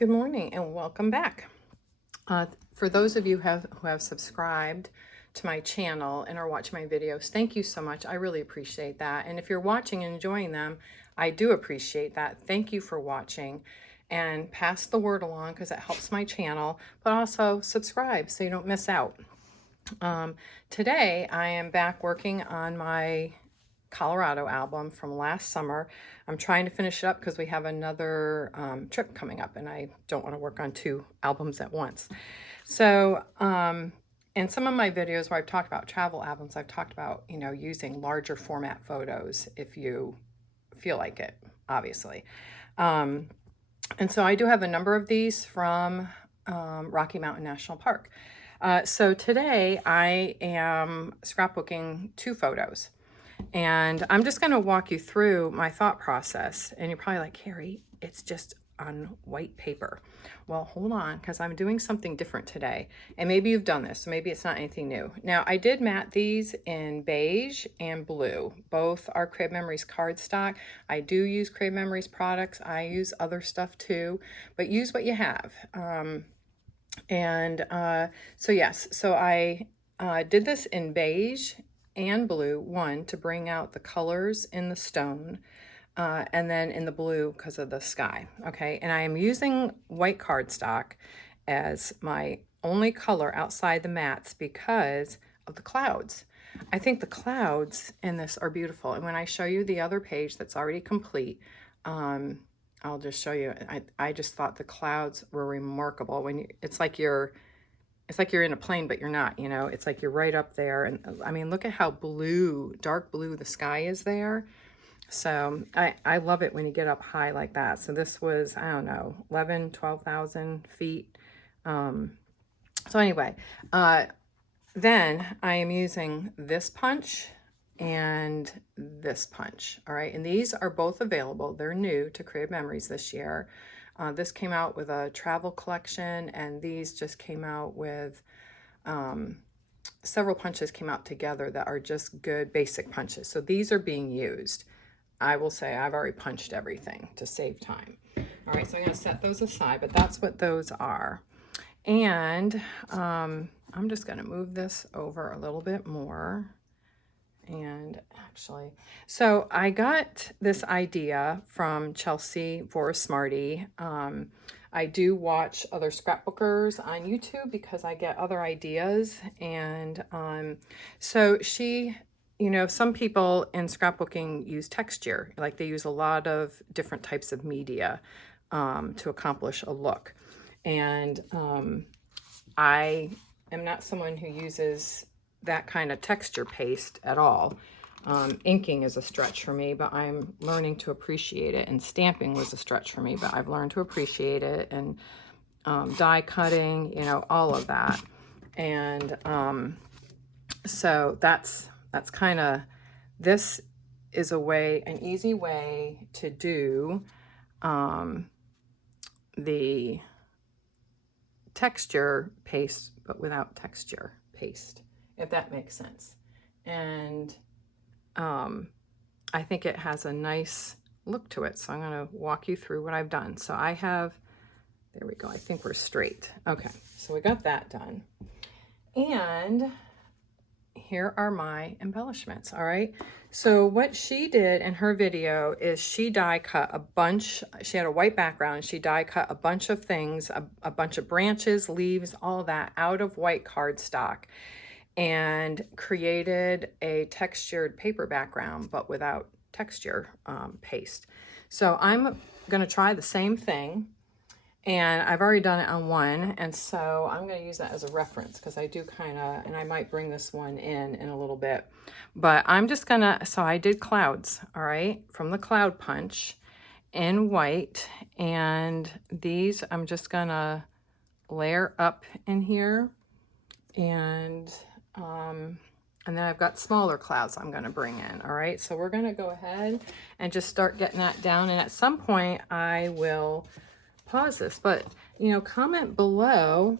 Good morning and welcome back. For those of you who have subscribed to my channel and are watching my videos, thank you so much. I really appreciate that. And if you're watching and enjoying them, I do appreciate that. Thank you for watching, and pass the word along because it helps my channel, but also subscribe so you don't miss out. Today I am back working on my Colorado album from last summer. I'm trying to finish it up because we have another trip coming up and I don't want to work on two albums at once. So in some of my videos where I've talked about travel albums, I've talked about, using larger format photos if you feel like it, obviously. And so I do have a number of these from Rocky Mountain National Park. So today I am scrapbooking two photos. And I'm just going to walk you through my thought process. And you're probably like, Carrie, it's just on white paper. Well, hold on, because I'm doing something different today. And maybe you've done this, so maybe it's not anything new. Now, I did mat these in beige and blue. Both are Crave Memories cardstock. I do use Crave Memories products. I use other stuff too, but use what you have. So yes, so I did this in beige and blue, one to bring out the colors in the stone, and then in the blue because of the sky. Okay, and I am using white cardstock as my only color outside the mats because of the clouds. I think the clouds in this are beautiful, and when I show you the other page that's already complete, I'll just show you. I just thought the clouds were remarkable. It's like you're in a plane, but you're not, it's like you're right up there. And I mean, look at how blue, dark blue the sky is there. So I love it when you get up high like that. So this was, I don't know, 12,000 feet. So anyway, then I am using this punch and this punch. All right. And these are both available. They're new to Crave Memories this year. This came out with a travel collection, and these just came out with several punches came out together that are just good basic punches. So these are being used. I will say I've already punched everything to save time. All right, so I'm going to set those aside, but that's what those are. And I'm just going to move this over a little bit more. And actually, so I got this idea from Chelsea for Smarty. I do watch other scrapbookers on YouTube because I get other ideas. And so she, some people in scrapbooking use texture, like they use a lot of different types of media to accomplish a look. And I am not someone who uses that kind of texture paste at all. Inking is a stretch for me, but I'm learning to appreciate it. And stamping was a stretch for me, but I've learned to appreciate it. And die cutting, all of that. And so that's kind of, this is an easy way to do the texture paste, but without texture paste, if that makes sense. And I think it has a nice look to it. So I'm going to walk you through what I've done. So I have, there we go. I think we're straight. Okay. So we got that done. And here are my embellishments. All right. So what she did in her video is she die cut a bunch. She had a white background and she die cut a bunch of things, a bunch of branches, leaves, all that out of white cardstock, and created a textured paper background, but without texture paste. So I'm going to try the same thing. And I've already done it on one, and so I'm going to use that as a reference because I do kind of, and I might bring this one in a little bit. But I'm just going to, so I did clouds, all right, from the cloud punch in white. And these I'm just going to layer up in here. And then I've got smaller clouds I'm going to bring in, all right? So we're going to go ahead and just start getting that down. And at some point I will pause this, but comment below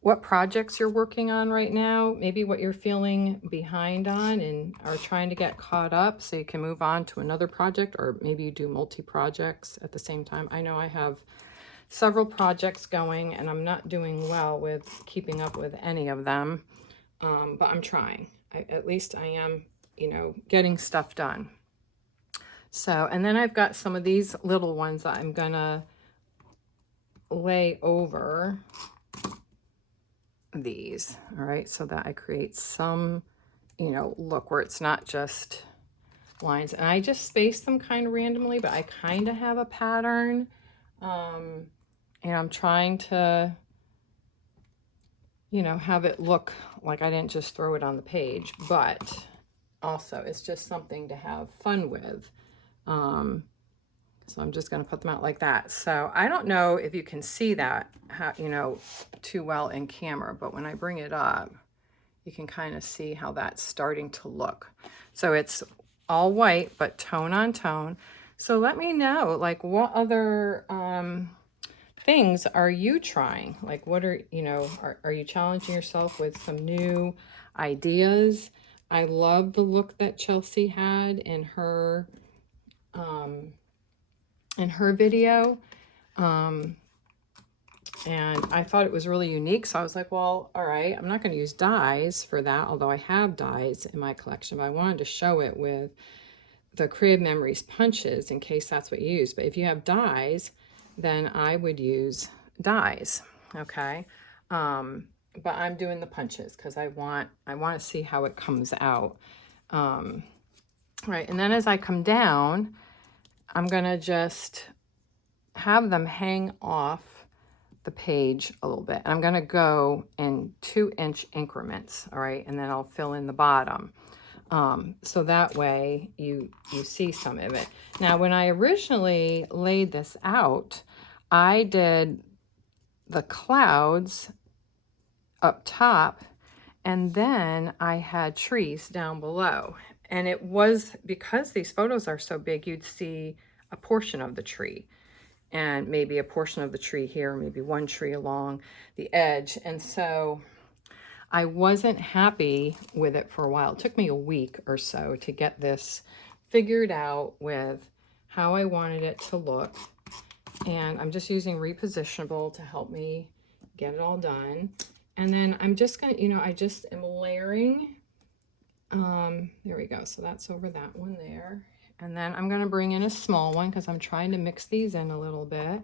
what projects you're working on right now, maybe what you're feeling behind on and are trying to get caught up so you can move on to another project, or maybe you do multi-projects at the same time. I know I have several projects going, and I'm not doing well with keeping up with any of them, but I'm trying. At least I am, you know, getting stuff done. So, and then I've got some of these little ones that I'm gonna lay over these, all right, so that I create some, you know, look where it's not just lines. And I just space them kind of randomly, but I kind of have a pattern. And I'm trying to, you know, have it look like I didn't just throw it on the page, but also it's just something to have fun with. So I'm just going to put them out like that. So I don't know if you can see that, you know, too well in camera, but when I bring it up, you can kind of see how that's starting to look. So it's all white, but tone on tone. So let me know, like, what other things are you trying? Like, what are, you know, are you challenging yourself with some new ideas? I love the look that Chelsea had in her video. And I thought it was really unique. So I was like, well, all right, I'm not going to use dies for that, although I have dies in my collection, but I wanted to show it with the Crib Memories punches in case that's what you use. But if you have dies, then I would use dies, okay? But I'm doing the punches because I want to see how it comes out. Right, and then as I come down, I'm gonna just have them hang off the page a little bit. I'm gonna go in 2-inch increments, all right, and then I'll fill in the bottom. So that way you see some of it. Now, when I originally laid this out, I did the clouds up top, and then I had trees down below. And it was, because these photos are so big, you'd see a portion of the tree and maybe a portion of the tree here, maybe one tree along the edge. And so I wasn't happy with it for a while. It took me a week or so to get this figured out with how I wanted it to look. And I'm just using repositionable to help me get it all done. And then I'm just gonna, you know, I just am layering. There we go. So that's over that one there. And then I'm gonna bring in a small one because I'm trying to mix these in a little bit.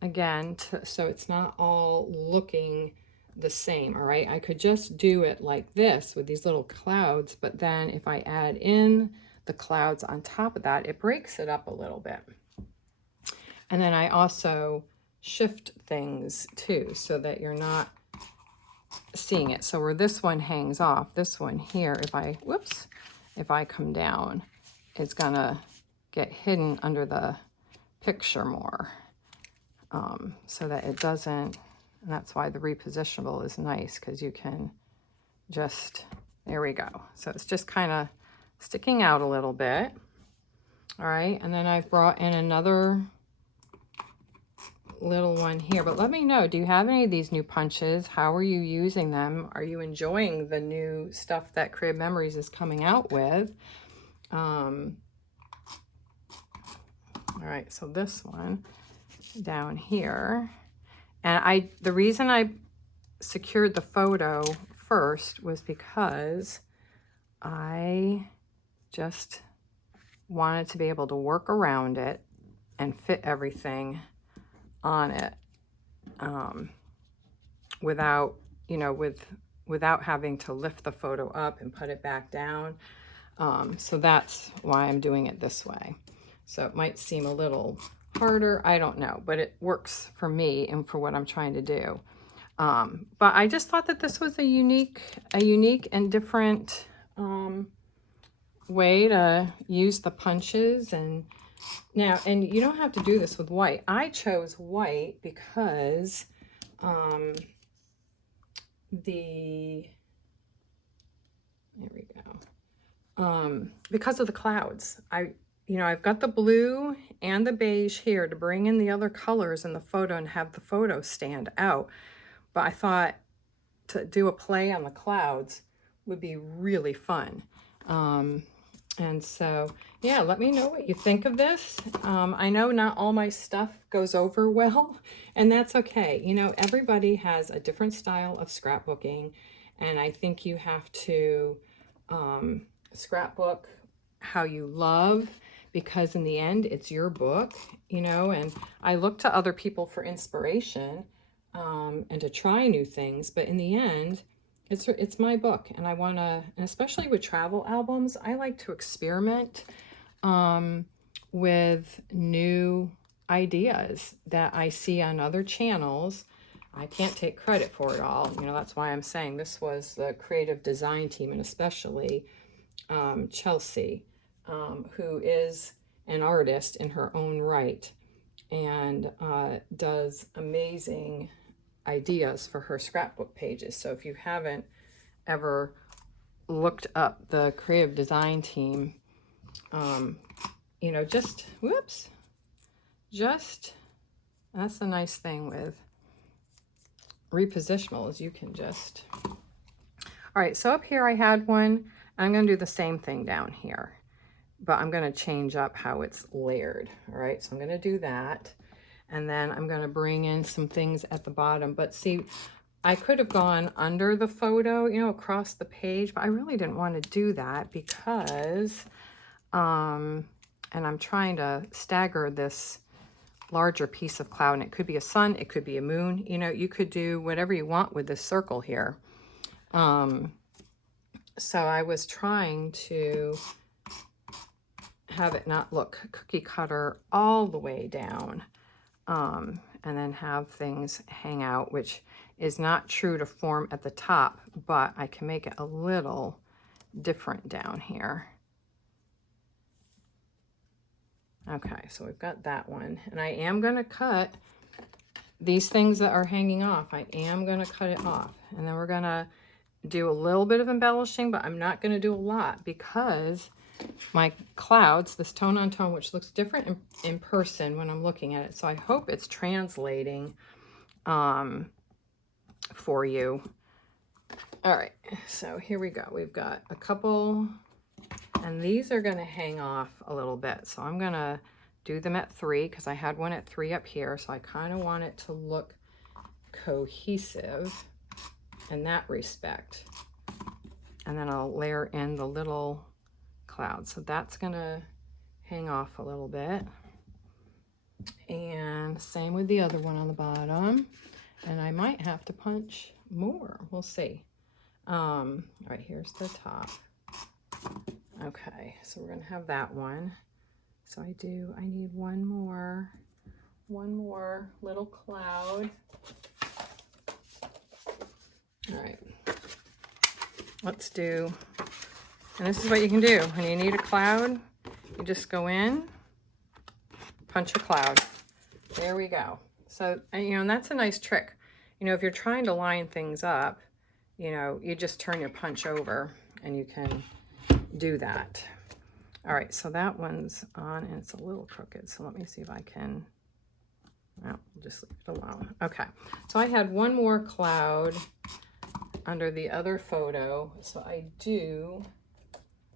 Again, so it's not all looking the same, all right? I could just do it like this with these little clouds, but then if I add in the clouds on top of that, it breaks it up a little bit. And then I also shift things too, so that you're not seeing it. So where this one hangs off, this one here, if I come down, it's gonna get hidden under the picture more, so that it doesn't. And that's why the repositionable is nice, because you can just, there we go. So it's just kind of sticking out a little bit. All right, and then I've brought in another little one here, but let me know, do you have any of these new punches? How are you using them? Are you enjoying the new stuff that Crib Memories is coming out with? All right, so this one down here, and the reason I secured the photo first was because I just wanted to be able to work around it and fit everything on it, without, you know, without having to lift the photo up and put it back down. So that's why I'm doing it this way. So it might seem a little harder, I don't know, but it works for me and for what I'm trying to do. But I just thought that this was a unique and different way to use the punches. And now, and you don't have to do this with white. I chose white because there we go. Because of the clouds. You know, I've got the blue and the beige here to bring in the other colors in the photo and have the photo stand out. But I thought to do a play on the clouds would be really fun. And so, yeah, let me know what you think of this. I know not all my stuff goes over well, and that's okay. You know, everybody has a different style of scrapbooking, and I think you have to scrapbook how you love, because in the end, it's your book, you know, and I look to other people for inspiration and to try new things, but in the end, it's my book, and I want to, and especially with travel albums, I like to experiment with new ideas that I see on other channels. I can't take credit for it all. You know, that's why I'm saying this was the creative design team, and especially Chelsea, who is an artist in her own right and does amazing ideas for her scrapbook pages. So if you haven't ever looked up the creative design team, you know, just, whoops, just, that's the nice thing with repositionables, you can just, all right, so up here I had one, I'm going to do the same thing down here, but I'm going to change up how it's layered. All right, so I'm going to do that. And then I'm going to bring in some things at the bottom. But see, I could have gone under the photo, you know, across the page, but I really didn't want to do that because, and I'm trying to stagger this larger piece of cloud, and it could be a sun, it could be a moon, you know, you could do whatever you want with this circle here. So I was trying to have it not look cookie cutter all the way down, and then have things hang out, which is not true to form at the top, but I can make it a little different down here. Okay, so we've got that one, and I am going to cut these things that are hanging off. I am going to cut it off, and then we're going to do a little bit of embellishing, but I'm not going to do a lot because my clouds, this tone on tone, which looks different in person when I'm looking at it. So I hope it's translating for you. All right, so here we go. We've got a couple, and these are going to hang off a little bit. So I'm going to do them at 3 because I had one at 3 up here. So I kind of want it to look cohesive in that respect. And then I'll layer in the little cloud. So that's gonna hang off a little bit. And same with the other one on the bottom. And I might have to punch more. We'll see. All right, here's the top. Okay, so we're gonna have that one. So I need one more little cloud. All right, let's do, and this is what you can do. When you need a cloud, you just go in, punch a cloud. There we go. So, and, you know, and that's a nice trick. You know, if you're trying to line things up, you know, you just turn your punch over and you can do that. All right, so that one's on and it's a little crooked. So let me see if I can, well, we'll just leave it alone. Okay, so I had one more cloud under the other photo. So I do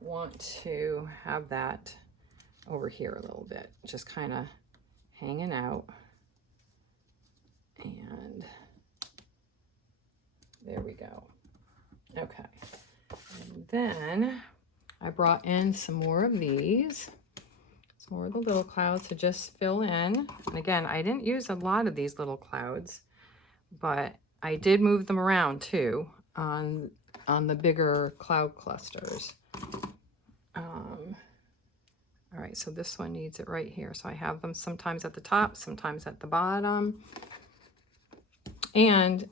want to have that over here a little bit, just kind of hanging out. And there we go. Okay. And then I brought in some more of these, some more of the little clouds to just fill in. And again, I didn't use a lot of these little clouds, but I did move them around too on the bigger cloud clusters. All right, so this one needs it right here. So I have them sometimes at the top, sometimes at the bottom. And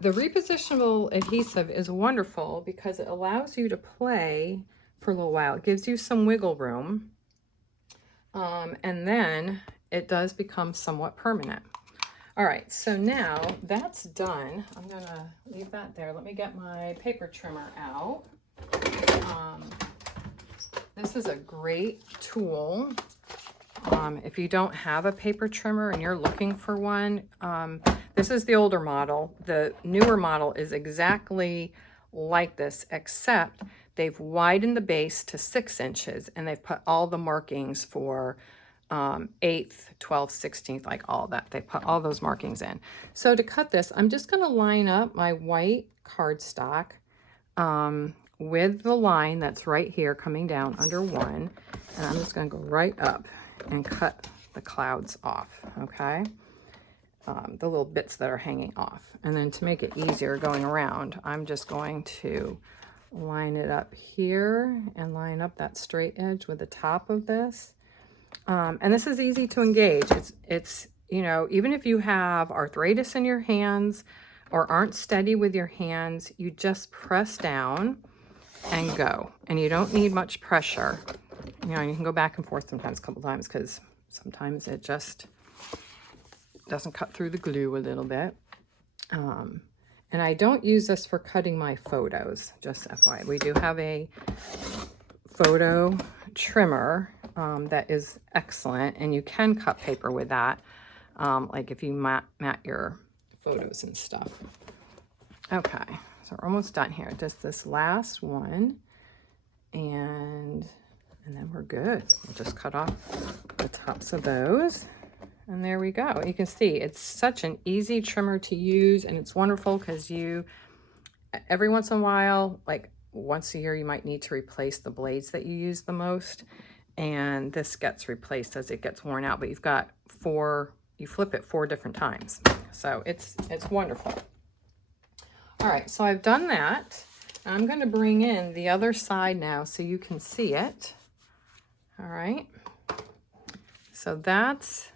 the repositionable adhesive is wonderful because it allows you to play for a little while. It gives you some wiggle room. And then it does become somewhat permanent. All right, so now that's done. I'm gonna leave that there. Let me get my paper trimmer out. This is a great tool. If you don't have a paper trimmer and you're looking for one, this is the older model. The newer model is exactly like this, except they've widened the base to 6 inches, and they've put all the markings for 1/8, 12, 16th, like all that. They put all those markings in. So to cut this, I'm just going to line up my white cardstock with the line that's right here coming down under 1, and I'm just going to go right up and cut the clouds off, okay? The little bits that are hanging off. And then to make it easier going around, I'm just going to line it up here and line up that straight edge with the top of this. And this is easy to engage. It's, you know, even if you have arthritis in your hands or aren't steady with your hands, you just press down and go. And you don't need much pressure. You know, you can go back and forth sometimes a couple times because sometimes it just doesn't cut through the glue a little bit. And I don't use this for cutting my photos, just FYI. We do have a photo trimmer that is excellent, and you can cut paper with that, like if you mat your photos and stuff. Okay, so we're almost done here. Just this last one, and then we're good. We'll just cut off the tops of those. And there we go. You can see it's such an easy trimmer to use, and it's wonderful because you, every once in a while, like once a year, you might need to replace the blades that you use the most. And this gets replaced as it gets worn out, but you've got 4, you flip it 4 different times. So it's wonderful. All right, so I've done that. I'm going to bring in the other side now so you can see it. All right. So that's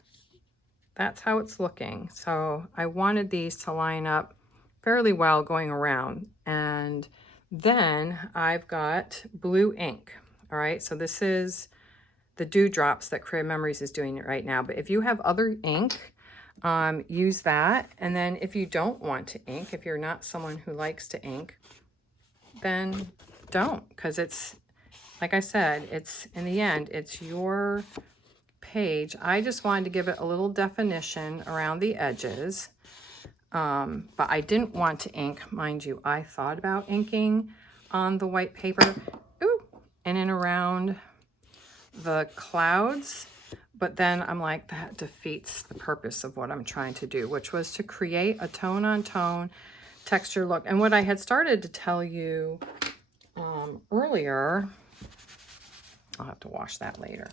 how it's looking. So I wanted these to line up fairly well going around. And then I've got blue ink. All right, so this is the dewdrops that Creative Memories is doing it right now. But if you have other ink, use that. And then if you don't want to ink, if you're not someone who likes to ink, then don't, because it's, like I said, it's, in the end, it's your page. I just wanted to give it a little definition around the edges, but I didn't want to ink. Mind you, I thought about inking on the white paper, in and around the clouds, but then I'm like, that defeats the purpose of what I'm trying to do, which was to create a tone-on-tone texture look. And what I had started to tell you earlier, I'll have to wash that later.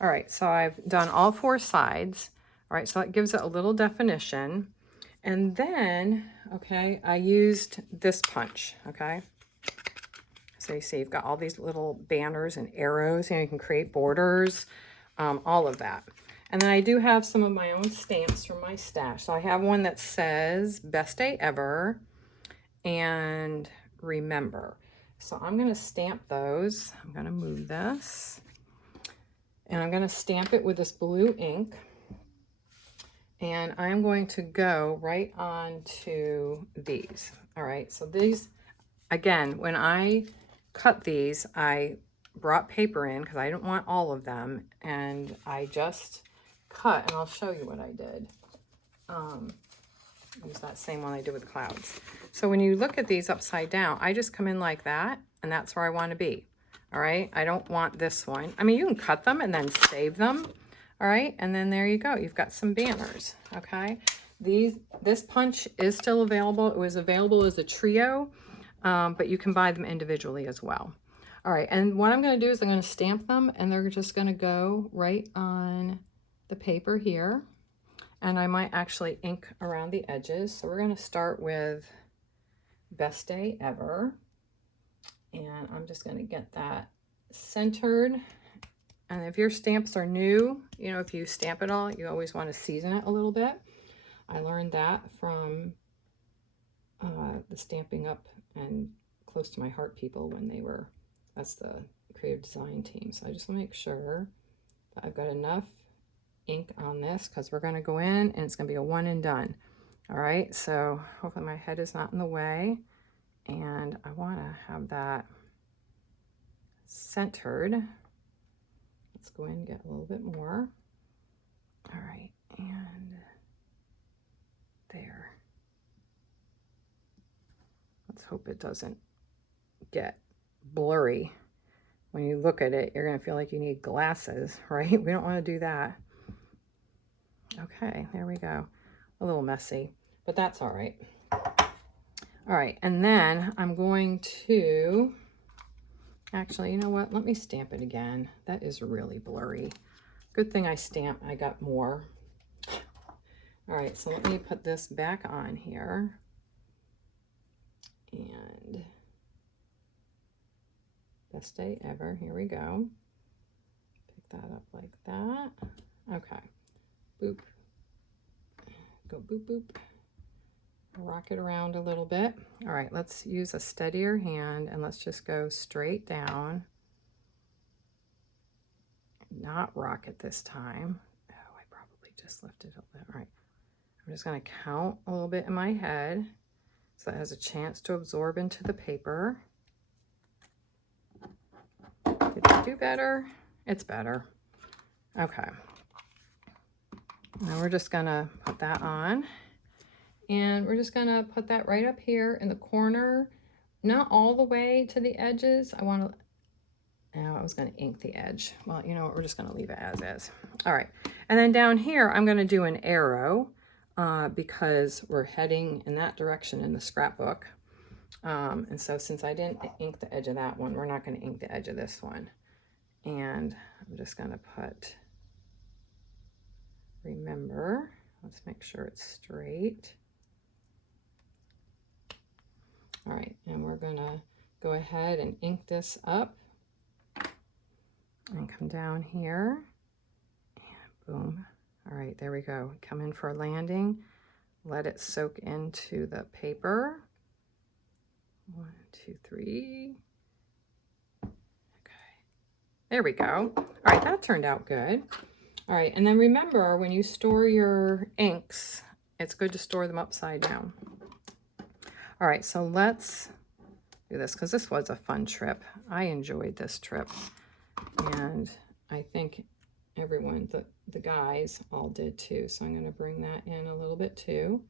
All right, so I've done all 4 sides. All right, so that gives it a little definition. And then, okay, I used this punch, okay? So you see you've got all these little banners and arrows, and you can create borders, all of that. And then I do have some of my own stamps from my stash. So I have one that says, Best Day Ever, and Remember. So I'm gonna stamp those. I'm gonna move this. And I'm going to stamp it with this blue ink. And I'm going to go right on to these. All right, so these, again, when I cut these, I brought paper in because I didn't want all of them. And I just cut, and I'll show you what I did. Use that same one I did with clouds. So when you look at these upside down, I just come in like that, and that's where I want to be. All right, I don't want this one. I mean, you can cut them and then save them. All right, and then there you go. You've got some banners, okay? This punch is still available. It was available as a trio, but you can buy them individually as well. All right, and what I'm gonna do is I'm gonna stamp them, and they're just gonna go right on the paper here. And I might actually ink around the edges. So we're gonna start with Best Day Ever. And I'm just going to get that centered. And if your stamps are new, you know, if you stamp it all, you always want to season it a little bit. I learned that from the Stamping Up and Close to My Heart people when they were, that's the creative design team. So I just want to make sure that I've got enough ink on this, because we're going to go in and it's going to be a one and done. All right, so hopefully my head is not in the way. And I want to have that centered. Let's go in and get a little bit more. All right, and there. Let's hope it doesn't get blurry. When you look at it, you're going to feel like you need glasses, right? We don't want to do that. Okay, there we go. A little messy, but that's all right. All right, and then I'm going to, actually, you know what? Let me stamp it again. That is really blurry. Good thing I stamped, I got more. All right, so let me put this back on here. And best day ever, here we go. Pick that up like that. Okay, boop. Go boop, boop. Rock it around a little bit. All right, let's use a steadier hand and let's just go straight down. Not rock it this time. Oh, I probably just lifted it a little. All right, I'm just going to count a little bit in my head so it has a chance to absorb into the paper. Did you do better? It's better. Okay. Now we're just going to put that on. And we're just gonna put that right up here in the corner, not all the way to the edges. I was gonna ink the edge. Well, you know what, we're just gonna leave it as is. All right, and then down here, I'm gonna do an arrow because we're heading in that direction in the scrapbook. And so since I didn't ink the edge of that one, we're not gonna ink the edge of this one. And I'm just gonna put, remember, let's make sure it's straight. All right, and we're gonna go ahead and ink this up and come down here and boom. All right, there we go. Come in for a landing. Let it soak into the paper. 1, 2, 3. Okay, there we go. All right, that turned out good. All right, and then remember when you store your inks, it's good to store them upside down. All right, so let's do this because this was a fun trip. I enjoyed this trip. And I think everyone, the guys all did too. So I'm going to bring that in a little bit too.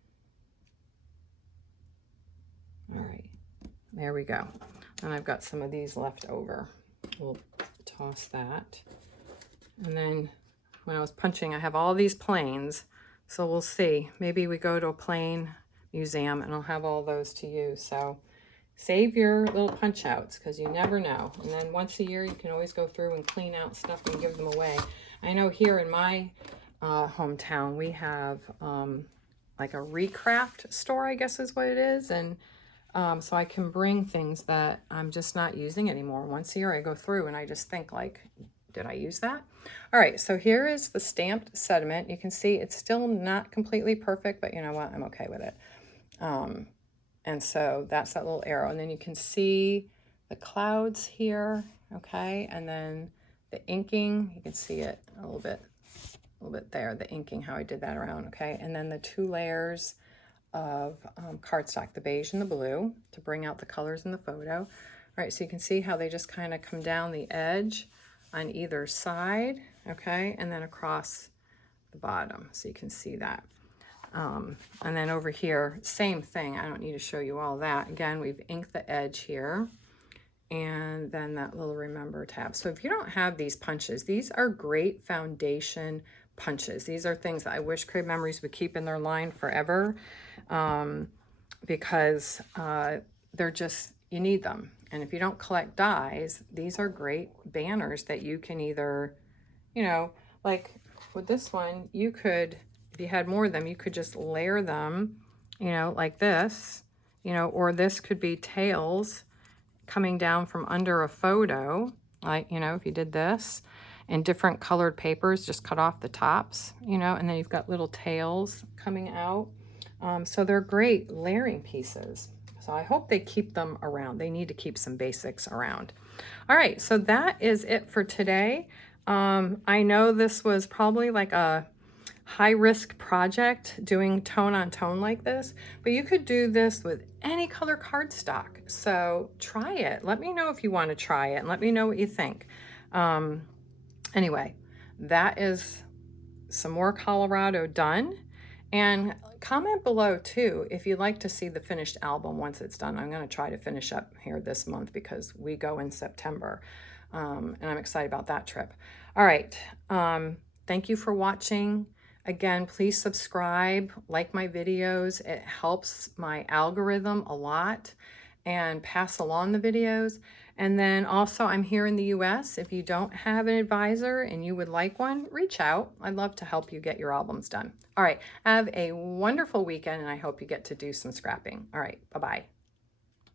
All right, there we go. And I've got some of these left over. We'll toss that. And then when I was punching, I have all these planes. So we'll see. Maybe we go to a plane museum and I'll have all those to use. So save your little punch outs because you never know. And then once a year you can always go through and clean out stuff and give them away. I know here in my hometown we have like a recraft store, I guess is what it is. And so I can bring things that I'm just not using anymore. Once a year I go through and I just think like, did I use that? All right, so here is the stamped sediment. You can see it's still not completely perfect, but you know what? I'm okay with it. And so that's that little arrow. And then you can see the clouds here, okay? And then the inking, you can see it a little bit there, the inking, how I did that around, okay? And then the 2 layers of cardstock, the beige and the blue, to bring out the colors in the photo. All right, so you can see how they just kind of come down the edge on either side, okay? And then across the bottom, so you can see that. And then over here, same thing. I don't need to show you all that. Again, we've inked the edge here and then that little remember tab. So if you don't have these punches, these are great foundation punches. These are things that I wish Crave Memories would keep in their line forever because they're just, you need them. And if you don't collect dies, these are great banners that you can either, you know, like with this one, you could, if you had more of them, you could just layer them, you know, like this, you know, or this could be tails coming down from under a photo, like, you know, if you did this in different colored papers, just cut off the tops, you know, and then you've got little tails coming out. So they're great layering pieces. So I hope they keep them around. They need to keep some basics around. All right, so that is it for today. I know this was probably like a high-risk project doing tone on tone like this, but you could do this with any color cardstock. So try it. Let me know if you want to try it and let me know what you think. Anyway, that is some more Colorado done. And comment below too if you'd like to see the finished album once it's done. I'm going to try to finish up here this month because we go in September. And I'm excited about that trip. All right. Thank you for watching. Again, please subscribe, like my videos. It helps my algorithm a lot, and pass along the videos. And then also, I'm here in the US. If you don't have an advisor and you would like one, reach out. I'd love to help you get your albums done. All right, have a wonderful weekend, and I hope you get to do some scrapping. All right, bye-bye.